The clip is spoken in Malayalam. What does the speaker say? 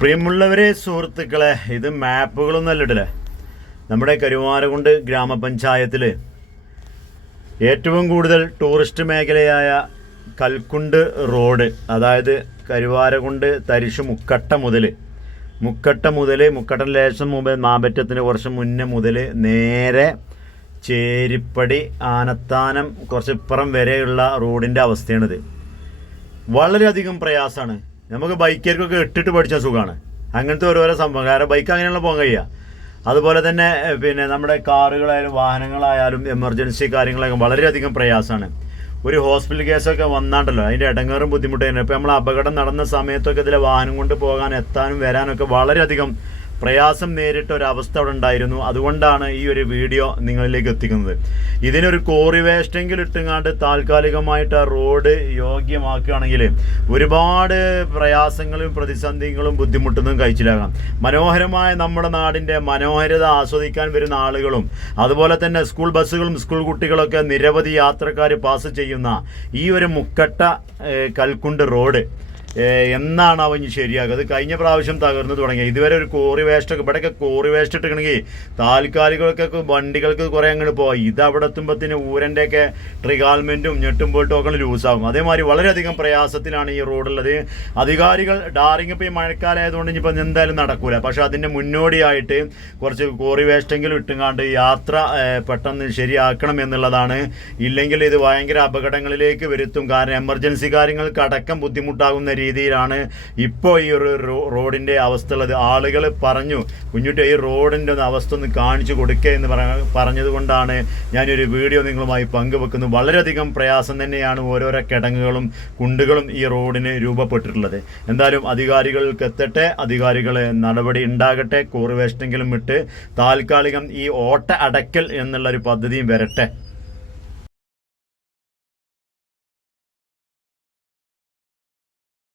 പ്രിയമുള്ളവരെ സുഹൃത്തുക്കളെ ഇത് മാപ്പുകളൊന്നും അല്ലിട്ടില്ലേ നമ്മുടെ കരുവാരകുണ്ട് ഗ്രാമപഞ്ചായത്തിൽ ഏറ്റവും കൂടുതൽ ടൂറിസ്റ്റ് മേഖലയായ കൽക്കുണ്ട് റോഡ് അതായത് കരുവാരകുണ്ട് തരിശു മുക്കട്ട മുതൽ മുക്കട്ട മുതൽ മുക്കട്ട ലേശം മുമ്പ് മാമ്പറ്റത്തിന് കുറച്ച് മുന്നേ മുതൽ നേരെ ചേരിപ്പടി ആനത്താനം കുറച്ച് ഇപ്പുറം വരെയുള്ള റോഡിന്റെ അവസ്ഥയാണിത്. വളരെയധികം പ്രയാസമാണ് നമുക്ക് ബൈക്കർക്കൊക്കെ ഇട്ടിട്ട് പഠിച്ച സുഖമാണ് അങ്ങനത്തെ ഓരോരോ സംഭവം. കാരണം ബൈക്ക് അങ്ങനെയുള്ള പോകാൻ കഴിയുക അതുപോലെ തന്നെ പിന്നെ നമ്മുടെ കാറുകളായാലും വാഹനങ്ങളായാലും എമർജൻസി കാര്യങ്ങളൊക്കെ വളരെയധികം പ്രയാസമാണ് ഒരു ഹോസ്പിറ്റൽ കേസൊക്കെ വന്നാണ്ടല്ലോ അതിന്റെ ഇടങ്ങേറും ബുദ്ധിമുട്ട് തന്നെ. ഇപ്പോൾ നമ്മൾ അപകടം നടന്ന സമയത്തൊക്കെ ഇതിലെ വാഹനം കൊണ്ട് പോകാൻ എത്താനും വരാനൊക്കെ വളരെയധികം പ്രയാസം നേരിട്ട ഒരു അവസ്ഥ അവിടെ ഉണ്ടായിരുന്നു. അതുകൊണ്ടാണ് ഈ ഒരു വീഡിയോ നിങ്ങളിലേക്ക് എത്തിക്കുന്നത്. ഇതിനൊരു കോറി വേസ്റ്റെങ്കിലും ഇട്ടുങ്ങാണ്ട് താൽക്കാലികമായിട്ട് ആ റോഡ് യോഗ്യമാക്കുകയാണെങ്കിൽ ഒരുപാട് പ്രയാസങ്ങളും പ്രതിസന്ധികളും ബുദ്ധിമുട്ടൊന്നും കഴിച്ചിലാകാം മനോഹരമായ നമ്മുടെ നാടിന്റെ മനോഹരത ആസ്വദിക്കാൻ വരുന്ന ആളുകളും അതുപോലെ തന്നെ സ്കൂൾ ബസ്സുകളും സ്കൂൾ കുട്ടികളൊക്കെ നിരവധി യാത്രക്കാർ പാസ് ചെയ്യുന്ന ഈ ഒരു മുക്കട്ട കൽക്കുണ്ട് റോഡ് എന്നാണ് അവൻ ശരിയാക്കുക അത് കഴിഞ്ഞ പ്രാവശ്യം തകർന്നു തുടങ്ങി. ഇതുവരെ ഒരു കോറി വേസ്റ്റ് ഒക്കെ ഇവിടെയൊക്കെ കോറി വേസ്റ്റ് ഇട്ടിക്കണമെങ്കിൽ താൽക്കാലികൾക്കൊക്കെ വണ്ടികൾക്ക് കുറെ അങ്ങോട്ട് പോകാം ഇത് അവിടെ എത്തുമ്പോഴത്തേന് ഊരന്റെയൊക്കെ ട്രിഗാൽമെന്റും ഞെട്ടും പോയിട്ടും ഒക്കെ ലൂസാകും അതേമാതിരി വളരെയധികം പ്രയാസത്തിലാണ് ഈ റോഡുള്ളത്. അധികാരികൾ ഡാറിങ് ഇപ്പോൾ ഈ മഴക്കാലമായതുകൊണ്ട് ഇനിയിപ്പോൾ എന്തായാലും നടക്കൂല. പക്ഷേ അതിന്റെ മുന്നോടിയായിട്ട് കുറച്ച് കോറി വേസ്റ്റെങ്കിലും ഇട്ടുങ്ങാണ്ട് യാത്ര പെട്ടെന്ന് ശരിയാക്കണം എന്നുള്ളതാണ്. ഇല്ലെങ്കിൽ ഇത് ഭയങ്കര അപകടങ്ങളിലേക്ക് വരുത്തും. കാരണം എമർജൻസി കാര്യങ്ങൾക്ക് അടക്കം ബുദ്ധിമുട്ടാകുന്ന രീതിയിലാണ് ഇപ്പോൾ ഈ ഒരു റോഡിന്റെ അവസ്ഥ ഉള്ളത് ആളുകൾ പറഞ്ഞു കുഞ്ഞുട്ടി ഈ റോഡിന്റെ ഒന്ന് അവസ്ഥ ഒന്ന് കാണിച്ചു കൊടുക്കുക എന്ന് പറ പറഞ്ഞത് കൊണ്ടാണ് ഞാനൊരു വീഡിയോ നിങ്ങളുമായി പങ്കുവെക്കുന്നത്. വളരെയധികം പ്രയാസം തന്നെയാണ് ഓരോരോ കിടങ്ങുകളും കുണ്ടുകളും ഈ റോഡിന് രൂപപ്പെട്ടിട്ടുള്ളത്. എന്തായാലും അധികാരികൾക്ക് എത്തട്ടെ അധികാരികൾ നടപടി ഉണ്ടാകട്ടെ കോറി വേസ്റ്റെങ്കിലും ഇട്ട് താൽക്കാലികം ഈ ഓട്ട അടയ്ക്കൽ എന്നുള്ള ഒരു പദ്ധതിയും വരട്ടെ.